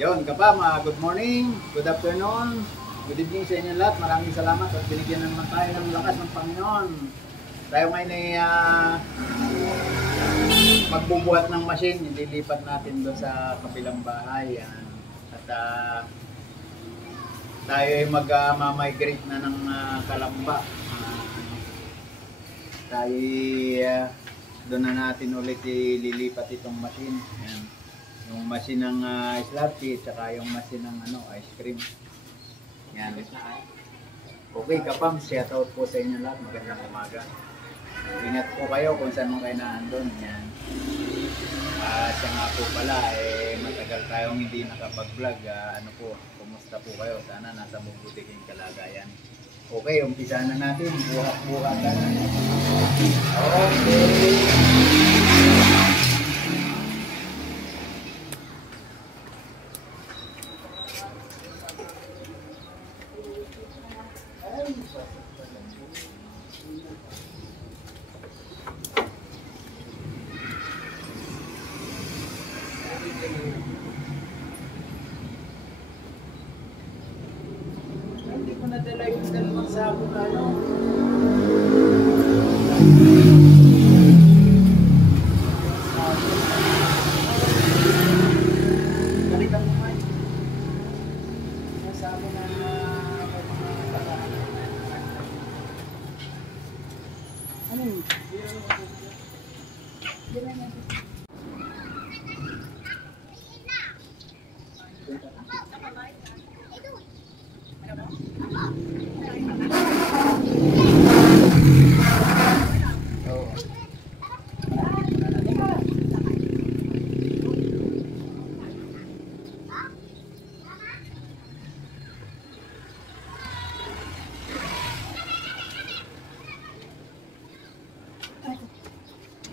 Yon, kapama, good morning, good afternoon, good evening sa inyo lahat. Maraming salamat at binigyan naman tayo ng lakas ng Panginoon. Tayo ngayon ay magbubuhat ng machine, ililipat natin doon sa kabilang bahay. Yan. At tayo ay mag-migrate na ng Kalamba. Tayo doon na natin ulit ililipat itong machine. Yan. Yung machine ng Slurpee at saka yung machine ng ice cream. Yan. Okay, kapam, shout out po sa inyo lahat. Magandang umaga. Ingat po kayo kung saan mo kayo naandun. Yan. Siya nga po pala, matagal tayong hindi nakapag-vlog. Kumusta po kayo? Sana nasa mabuti kayong kalagayan. Okay, umpisa na natin. Buhat-buhat na. Okay. Hindi ko nadala yung dalawang sako na Galitan mo man. Yung sako na ano yun?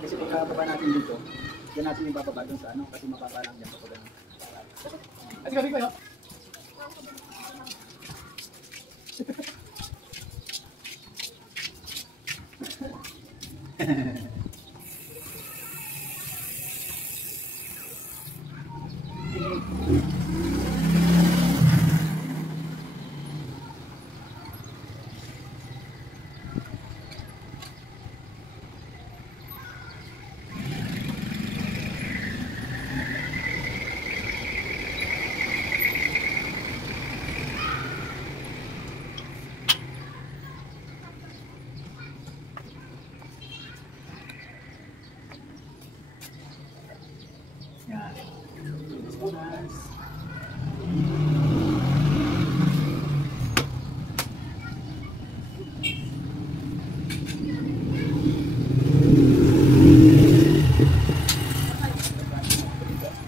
Kasi pagkababa natin dito, yan natin yung bababa dun sa kasi mapaparang dyan kapag ano. Kasi gabi ko yun. Yan. Nice.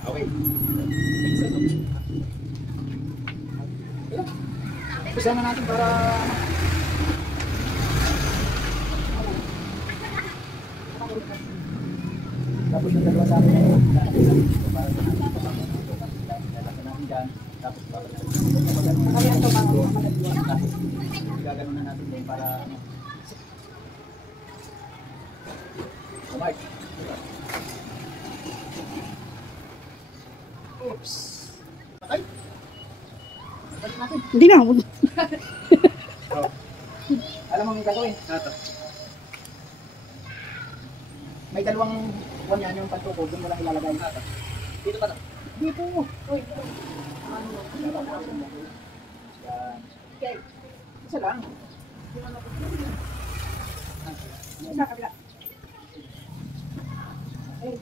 Okay. Bisa na natin para tapos yung dalawa sa akin ngayon, para sa natin natin dyan, tapos gagano'n na natin din para Mike. Oops. Patay? Balik natin. Hindi na. Oh. Alam mo may gagawin? May dalawang buwan yan yung pagtuko, doon mo lang ilalagay. Dito ba ito? Dito! Uy! Okay. Isa lang. Isa kabila. Okay.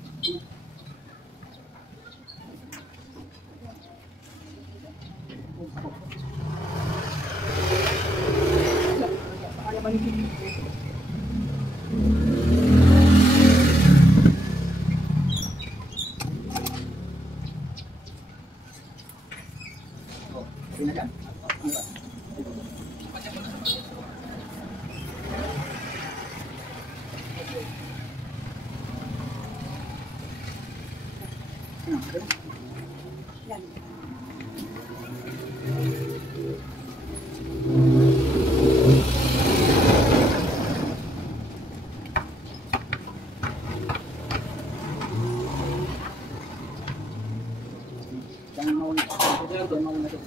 Kaya ba hindi? Pinagan? Diba? Yan. Diyan mauna. Diyan mauna ito.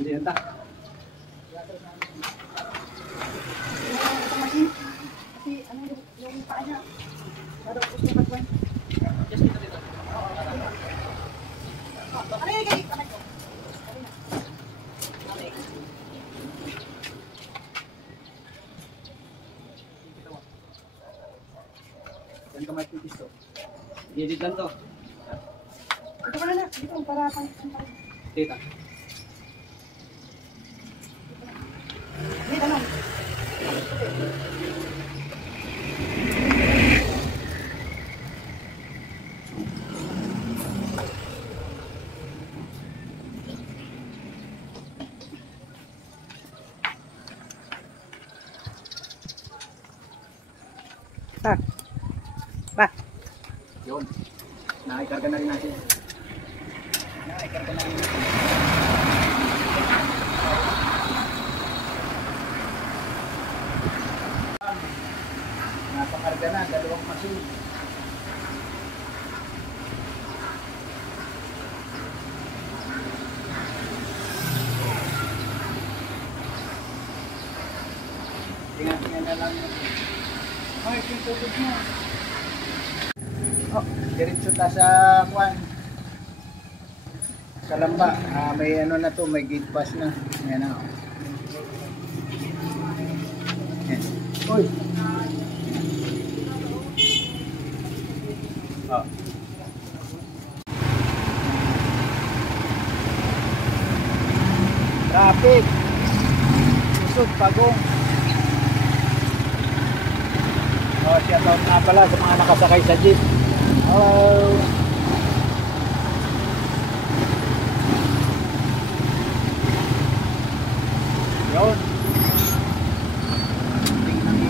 Hindi yata. Kasi ano yung paa niya. Parang gusto ka kwan. Just dito dito. Ano yung galing? Diyan ka magpipis to. Edit lang to. Ito ka na. Dito para pang. Tita. Dito lang. Pa. Yun. Naikarga na rin natin. Naikarga na rin natin. Napakarga na, dalawang machine. Tingnan na lang yun. Ay, pinutubig mo. Oh, diretso ta sa kwan. Kalamba. May ano na to, may gate pass na. Ayan na. Ayan. Uy. Oh. Traffic. Usog, pagong. Oh, shoutout nga pala sa mga nakasakay sa jeep. Hello. Yun. Tingnan mo.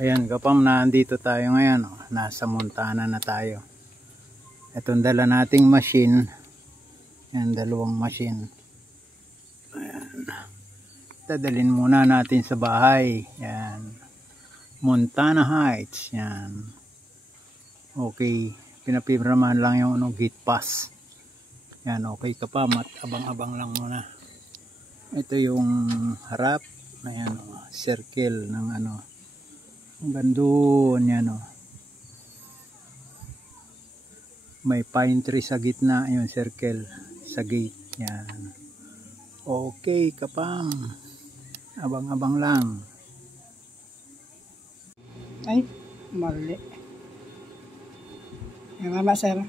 Ayan, kapam, nandito tayo ngayon. Oh. Nasa Montana na tayo. Itong dala nating machine. Yan, dalawang machine. Ayan. Dadalhin muna natin sa bahay. Yan. Montana Heights. Yan. Okay. Pinapirmahan lang yung gate pass. Yan, okay kapam. At abang-abang lang muna. Ito yung harap. Ayan, circle ng hanggang doon, yan o. May pine tree sa gitna, yung circle sa gate, yan. Okay, kapam. Abang-abang lang. Ay, mali. Yung mama, sir.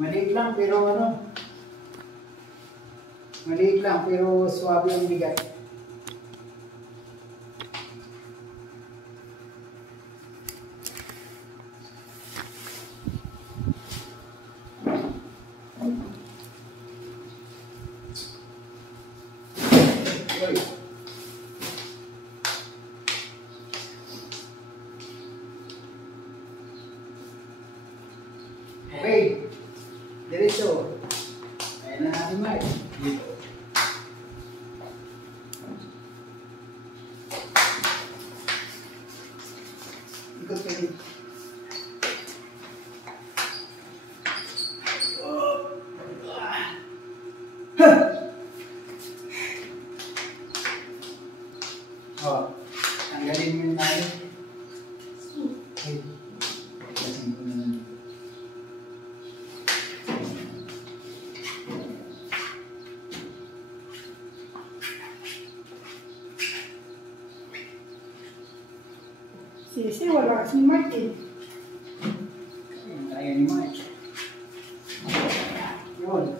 Maliit lang pero ano, maliit lang pero swabe ang bigat. Uy. Okay, diretso. Ayan na natin, Mike. Dito. Ikot ka dito. Oh, tanggalin mo yung tayo. Okay. Kasi ko na lang dito. Sisi, wala kasing Martin. Ayan, kaya ni Mike. Yun.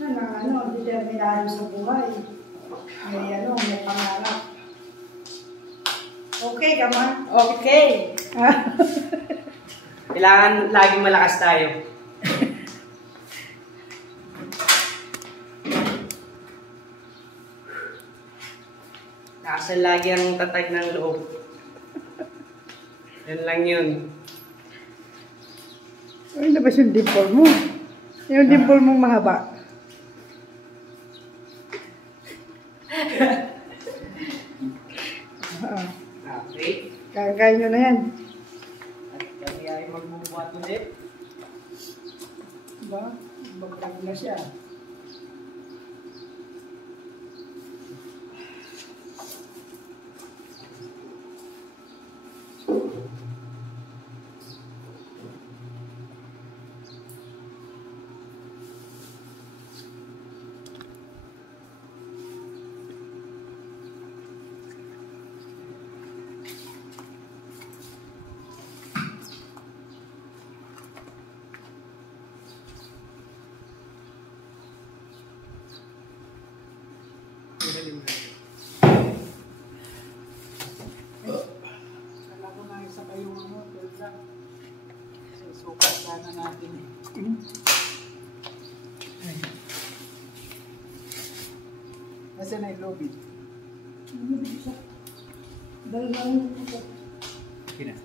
Yan ang determinado sa buhay. May pangarap. Okay ka man? Okay. Kailangan laging malakas tayo. Nakasan lagi ang tatag ng loob. Yan lang yun. Ay, labas yung dimple mo. Yung dimple mong mahaba. Okay. Kakain nyo na yan. At kami ay magbubuhat ulit. Diba? Mag-vlog na siya. Kala ko na isa pa yung tulsa. Sukat sana natin eh. Nasaan na yung lobby? Dalawang ito. Okay na.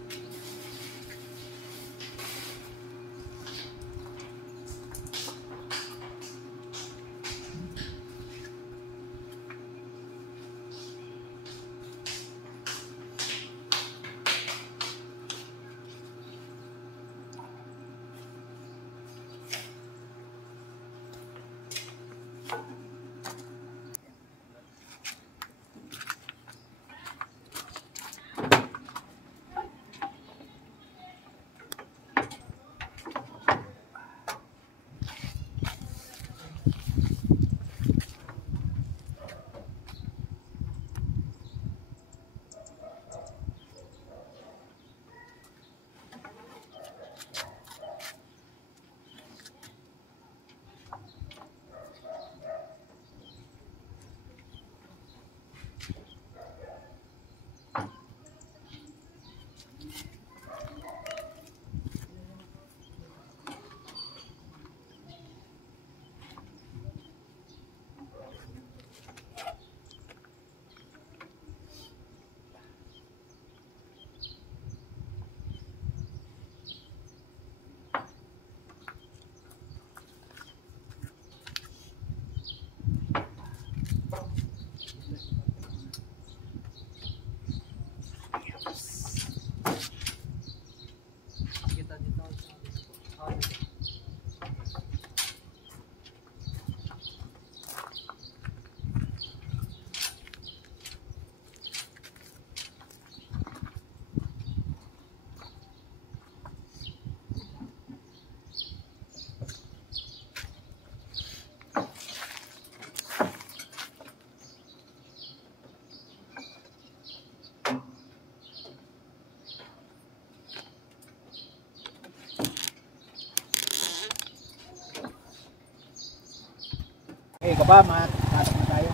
Okay, kapam, pasok na tayo.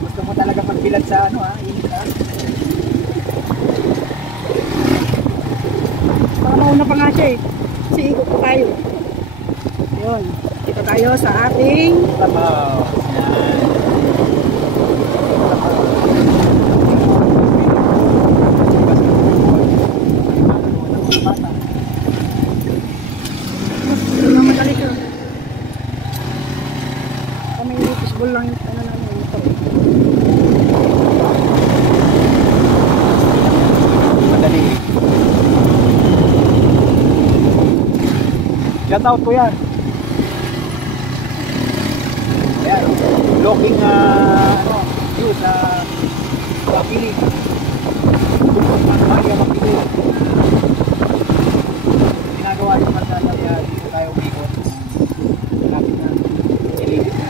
Gusto mo talaga magbilad sa ano ha, init ha? Baka mauna pa nga siya eh. Kasi ikot pa tayo. Yun. Dito tayo sa ating Trabaho. Yan. Hindi madali ko. Kami fishball lang yung ano namin ito. Madali. Shout out po yan. Ayan. Looking view sa Bakili. Maria Bakili. Ginagawa yung pagdala kaya dito tayo umikot. Malapit na. Ilipit na.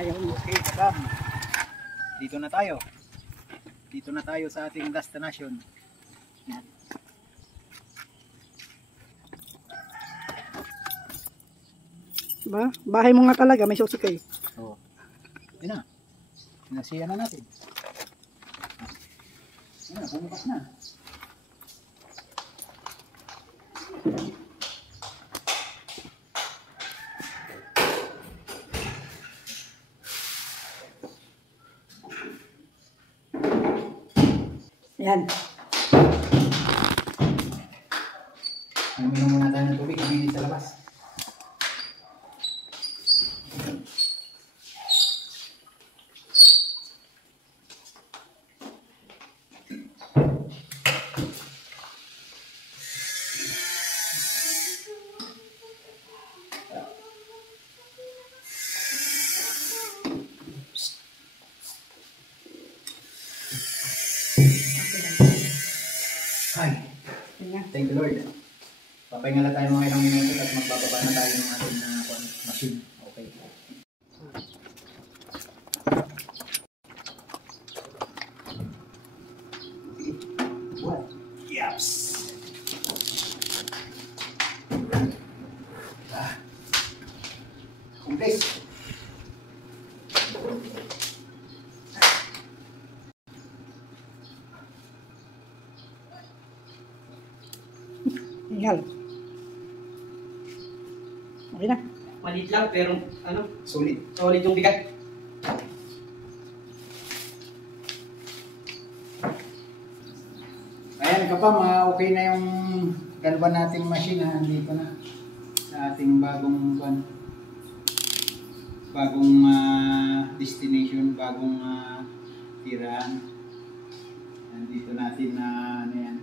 Ayaw mo. Okay, kabam. Dito na tayo. Dito na tayo sa ating destination. Yan. Diba? Bahay mo nga talaga, may susikay. Oo. Yan na. Sinasiya na natin. Yan na, bumukas na. Yan. Uminom muna tayo ng tubig, kami sa labas. Hi. Thank you, Lord. Papahinga na tayo mga ilang minuto at magbababa na tayo ng ating machine. Okay. What? Yaps! Kumplis! Ingal. Okay na. Malit lang pero ano, Sulit. solid yung bigat. Ayan kapam, okay na yung galvan nating machine ha. Dito na sa ating bagong destination, bagong tirahan. Nandito natin na ano yan.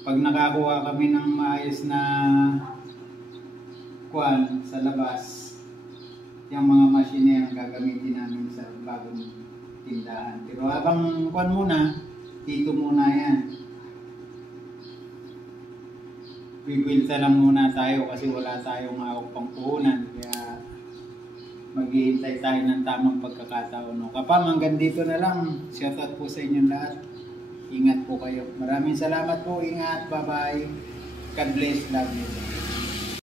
Pag nakakuha kami ng maayos na kuwan sa labas, yung mga machine na yan gagamitin namin sa bagong tindahan. Pero habang kuwan muna, dito muna yan. Bibilta lang muna tayo kasi wala tayong hawak pang puhunan. Kaya maghihintay tayo ng tamang pagkakataon. No? Kapam, hanggang dito na lang. Shoutout po sa inyong lahat. Ingat po kayo. Maraming salamat po. Ingat. Bye-bye. God bless. Love you.